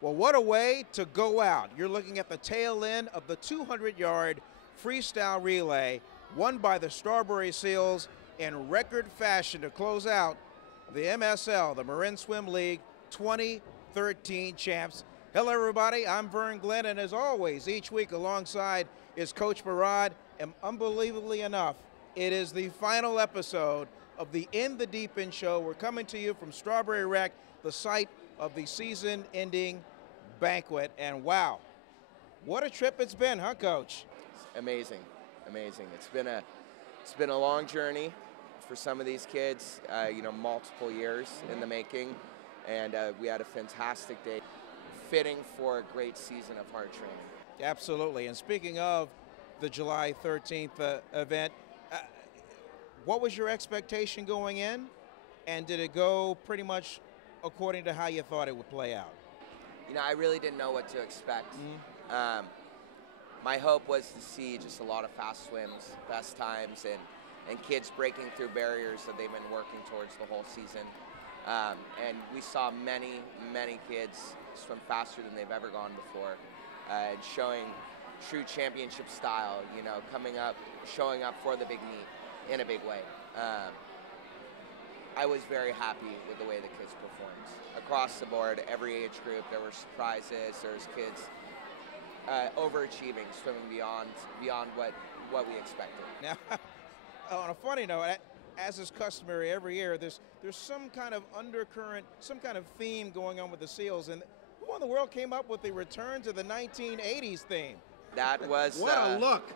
Well, what a way to go out. You're looking at the tail end of the 200-yard freestyle relay won by the Strawberry Seals in record fashion to close out the MSL, the Marin Swim League 2013 champs. Hello, everybody. I'm Vern Glenn, and as always, each week alongside is Coach Mehrad, and unbelievably enough, it is the final episode of the In the Deep End show. We're coming to you from Strawberry Rec, the site of the season-ending banquet, and wow, what a trip it's been, huh, Coach? Amazing, amazing. It's been a long journey for some of these kids. Multiple years in the making, and we had a fantastic day, fitting for a great season of hard training. Absolutely. And speaking of the July 13th event, what was your expectation going in, and did it go pretty much according to how you thought it would play out? I really didn't know what to expect. My hope was to see just a lot of fast swims, best times, and kids breaking through barriers that they've been working towards the whole season. And we saw many, many kids swim faster than they've ever gone before, and showing true championship style, coming up, showing up for the big meet in a big way. I was very happy with the way the kids performed. Across the board, every age group, there were surprises, there was kids overachieving, swimming beyond what we expected. Now, on a funny note, as is customary every year, there's some kind of undercurrent, some kind of theme going on with the Seals, and who in the world came up with the return to the 1980s theme? That was what a look!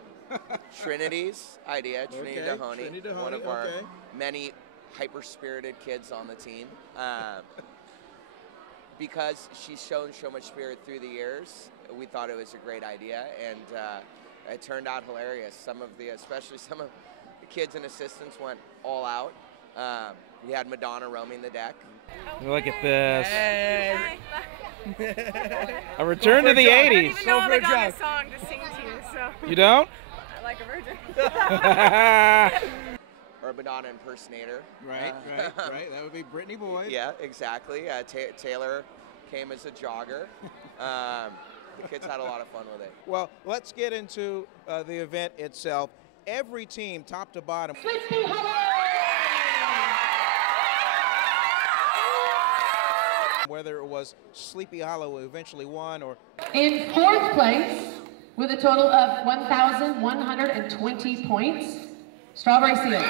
Trinity's idea, Trinity Dahoney, one of our okay. many hyper-spirited kids on the team. Because she's shown so much spirit through the years, we thought it was a great idea, and it turned out hilarious. Especially some of the kids and assistants went all out. We had Madonna roaming the deck. Look at this. Hey. A return to the 80s. I don't even know if I got a song to sing to you, so. You don't? Like a virgin. Or a Madonna impersonator. Right. That would be Brittany Boyd. Yeah, exactly. Taylor came as a jogger. The kids had a lot of fun with it. Well, let's get into the event itself. Every team, top to bottom. Whether it was Sleepy Hollow who eventually won, or in fourth place with a total of 1,120 points, Strawberry Seals.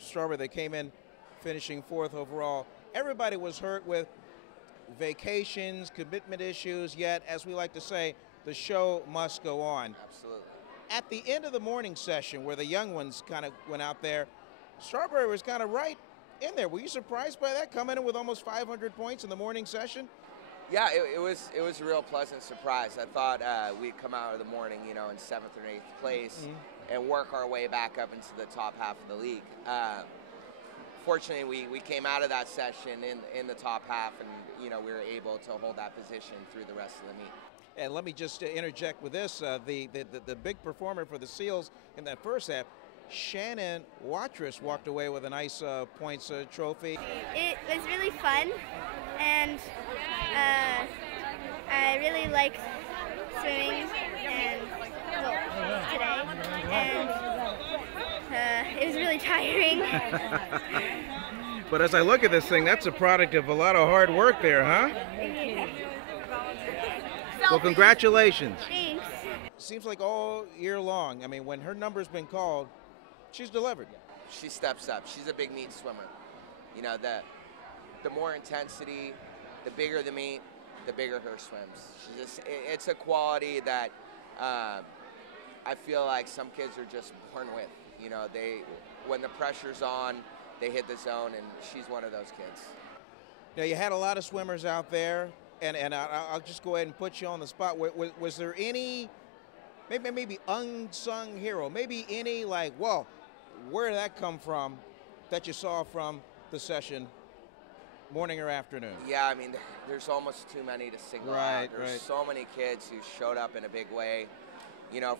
Strawberry, they came in finishing fourth overall. Everybody was hurt with vacations, commitment issues, yet, as we like to say, the show must go on. Absolutely. At the end of the morning session, where the young ones kind of went out there, Strawberry was kind of right in there. Were you surprised by that, coming in with almost 500 points in the morning session? Yeah, it was a real pleasant surprise. I thought we'd come out of the morning, in 7th or 8th place, and work our way back up into the top half of the league. Fortunately, we came out of that session in the top half, and we were able to hold that position through the rest of the meet. And let me just interject with this: the big performer for the Seals in that first half, Shannon Watrous, walked away with a nice points trophy. It was really fun, and I really liked swimming today, and it was really tiring. But as I look at this thing, that's a product of a lot of hard work there, huh? Well, congratulations. Thanks. Seems like all year long, I mean, when her number's been called, she's delivered. She steps up. She's a big meet swimmer. The more intensity, the bigger the meet, the bigger her swims. It's a quality that I feel like some kids are just born with. When the pressure's on, they hit the zone, and she's one of those kids. Now, you had a lot of swimmers out there, and I'll just go ahead and put you on the spot. Was there any, maybe unsung hero, maybe any whoa, where did that come from, that you saw from the session, morning or afternoon? Yeah, I mean, there's almost too many to single out. There's so many kids who showed up in a big way.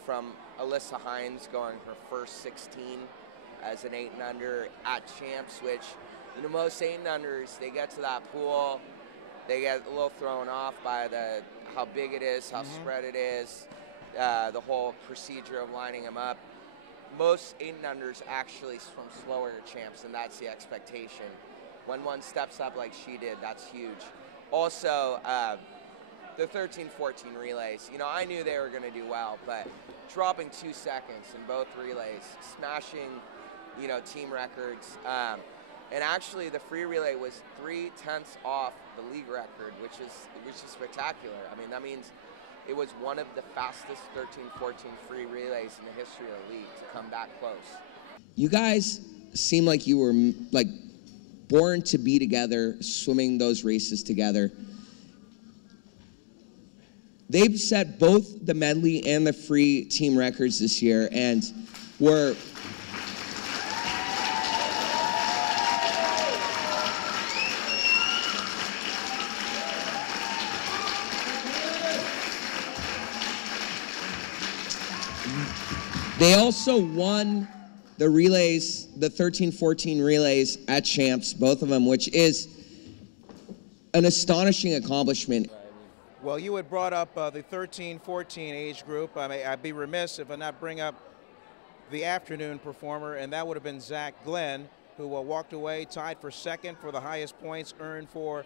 From Alyssa Hines going her first 16 as an 8 and under at champs, which You know, most 8 and unders, they get to that pool, they get a little thrown off by how big it is, how spread it is, the whole procedure of lining them up. Most 8 and unders actually swim slower champs, and that's the expectation. When one steps up like she did, that's huge. Also, the 13-14 relays, you know, I knew they were going to do well, but dropping 2 seconds in both relays, smashing, you know, team records. And actually, the free relay was 3/10 off the league record, which is spectacular. I mean, that means it was one of the fastest 13-14 free relays in the history of the league to come that close. You guys seem like you were like born to be together, swimming those races together. They've set both the medley and the free team records this year, and were they also won the relays, the 13-14 relays at Champs, both of them, which is an astonishing accomplishment. Well, you had brought up the 13-14 age group. I mean, I'd be remiss if I not bring up the afternoon performer, and that would have been Zach Glenn, who walked away tied for second for the highest points earned for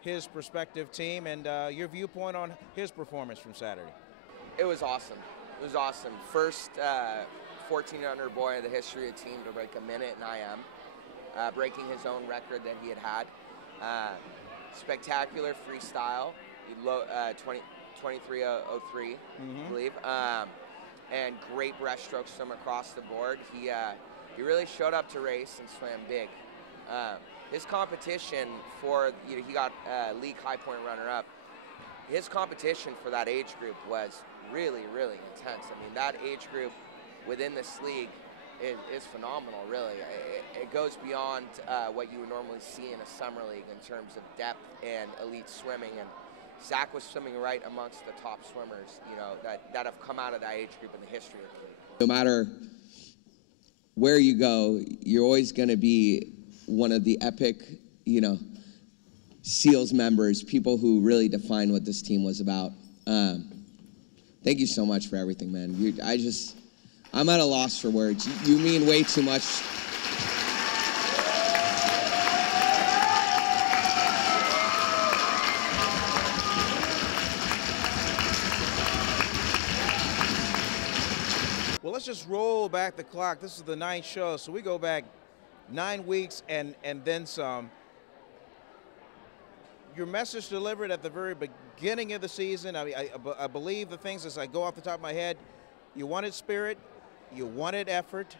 his prospective team. And your viewpoint on his performance from Saturday? It was awesome. It was awesome. First 14-under boy in the history of the team to break a minute in IM, breaking his own record that he had. Spectacular freestyle, 23:03, I believe, and great breaststroke swim across the board. He really showed up to race and swam big. His competition for, you know, he got league high point runner-up. His competition for that age group was really, really intense. I mean, that age group within this league is phenomenal, really. It goes beyond what you would normally see in a summer league in terms of depth and elite swimming. And Zach was swimming right amongst the top swimmers, you know, that have come out of that age group in the history of the league. No matter where you go, you're always going to be one of the epic, you know, SEALs members, people who really define what this team was about. Thank you so much for everything, man. I'm at a loss for words. You mean way too much. Well, let's just roll back the clock. This is the 9th show, so we go back 9 weeks and then some. Your message delivered at the very beginning of the season, I believe the things as I go off the top of my head, you wanted spirit, you wanted effort,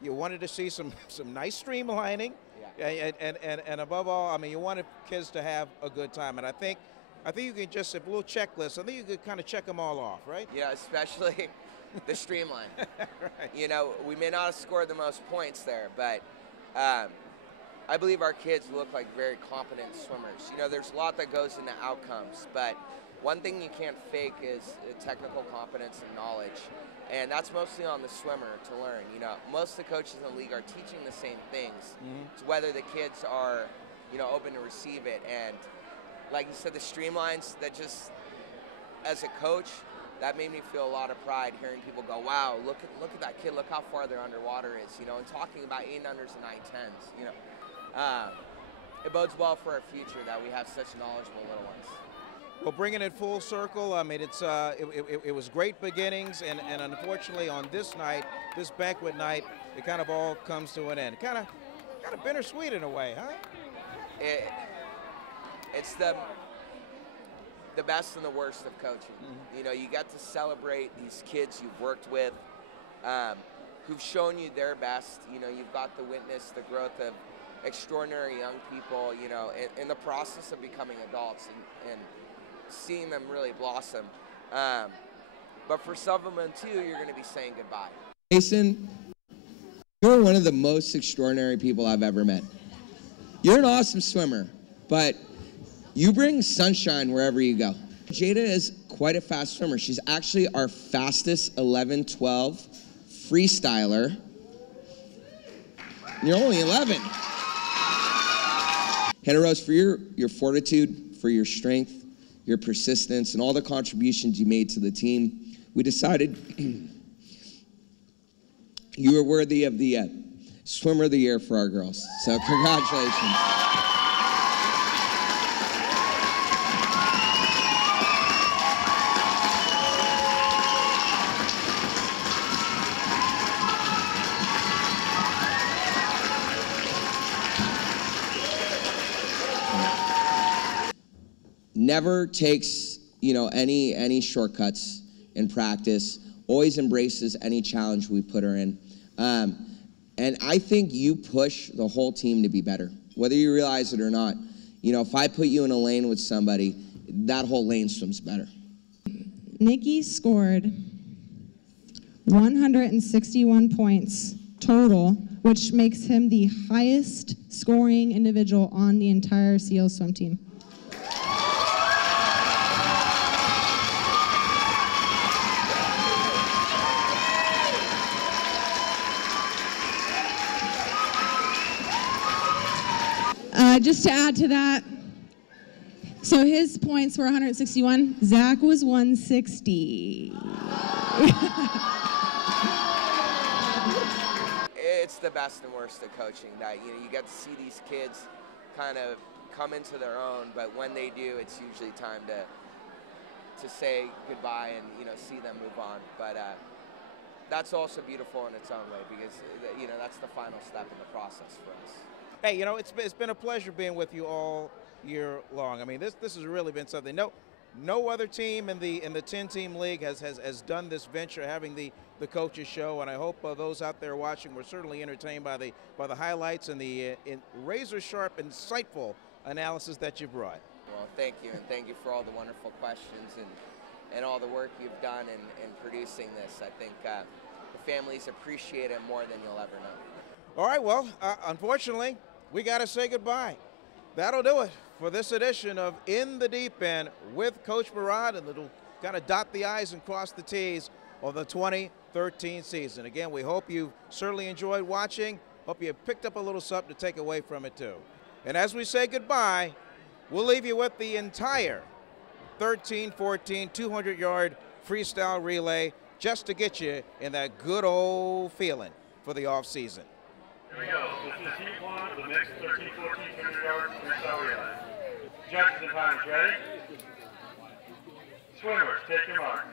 you wanted to see some nice streamlining, and above all, I mean, you wanted kids to have a good time. And I think you can just, if a little checklist, I think you could kind of check them all off, right? Yeah, especially the streamline. Right. You know, we may not have scored the most points there, but I believe our kids look like very competent swimmers. You know, there's a lot that goes into outcomes, but one thing you can't fake is technical competence and knowledge. And that's mostly on the swimmer to learn. You know, most of the coaches in the league are teaching the same things. It's whether the kids are, you know, open to receive it. And like you said, the streamlines, that just, as a coach, that made me feel a lot of pride hearing people go, wow, look at that kid, look how far their underwater is, you know, and talking about 8-unders and 9-10s, you know. It bodes well for our future that we have such knowledgeable little ones. Well, bringing it full circle, I mean, it was great beginnings, and unfortunately on this night, this banquet night, it kind of all comes to an end. Kind of bittersweet in a way, huh? It's the best and the worst of coaching. You know, you get to celebrate these kids you've worked with, who've shown you their best. You know, you've got to witness the growth of extraordinary young people, you know, in the process of becoming adults and seeing them really blossom. But for some of them, too, you're going to be saying goodbye. Jason, you're one of the most extraordinary people I've ever met. You're an awesome swimmer, but you bring sunshine wherever you go. Jada is quite a fast swimmer. She's actually our fastest 11-12 freestyler. You're only 11. Hannah Rose, for your fortitude, for your strength, your persistence, and all the contributions you made to the team, we decided you were worthy of the Swimmer of the Year for our girls. So congratulations. Never takes, any shortcuts in practice, always embraces any challenge we put her in. And I think you push the whole team to be better, whether you realize it or not. If I put you in a lane with somebody, that whole lane swims better. Nikki scored 161 points total, which makes him the highest scoring individual on the entire SEALs swim team. Just to add to that, so his points were 161. Zach was 160. It's the best and worst of coaching that you get to see these kids kind of come into their own, but when they do, it's usually time to say goodbye and see them move on. But that's also beautiful in its own way because that's the final step in the process for us. Hey, it's been a pleasure being with you all year long. I mean, this has really been something. No other team in the 10-team league has done this venture, having the coaches show, and I hope those out there watching were certainly entertained by the highlights and the razor sharp, insightful analysis that you brought. Well, thank you, and thank you for all the wonderful questions and all the work you've done in producing this. I think the families appreciate it more than you'll ever know. All right, well, unfortunately, we got to say goodbye. That'll do it for this edition of In the Deep End with Coach Mehrad, and it'll kind of dot the I's and cross the T's of the 2013 season. Again, we hope you certainly enjoyed watching. Hope you picked up a little something to take away from it, too. And as we say goodbye, we'll leave you with the entire 13-14 200-yard freestyle relay just to get you in that good old feeling for the off season. Here we go. This is heat one of the mixed 13-14 200-yard freestyle relay. Judges and timers ready? Swimmers, take your mark.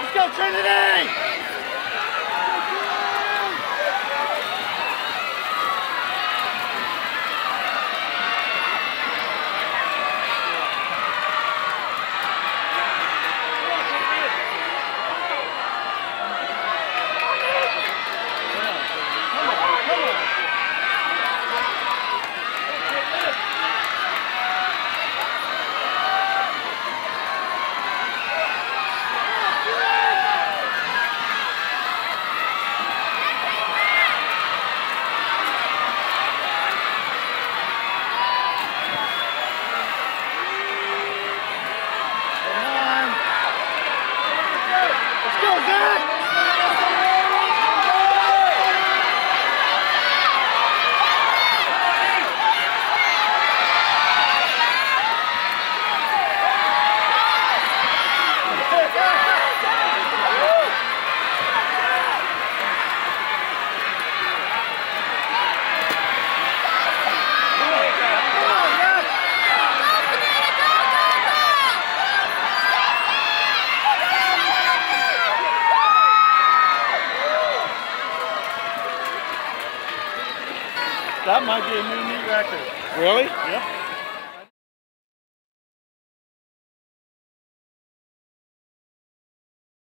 Let's go, Trinity! That might be a new meet record. Really? Yep.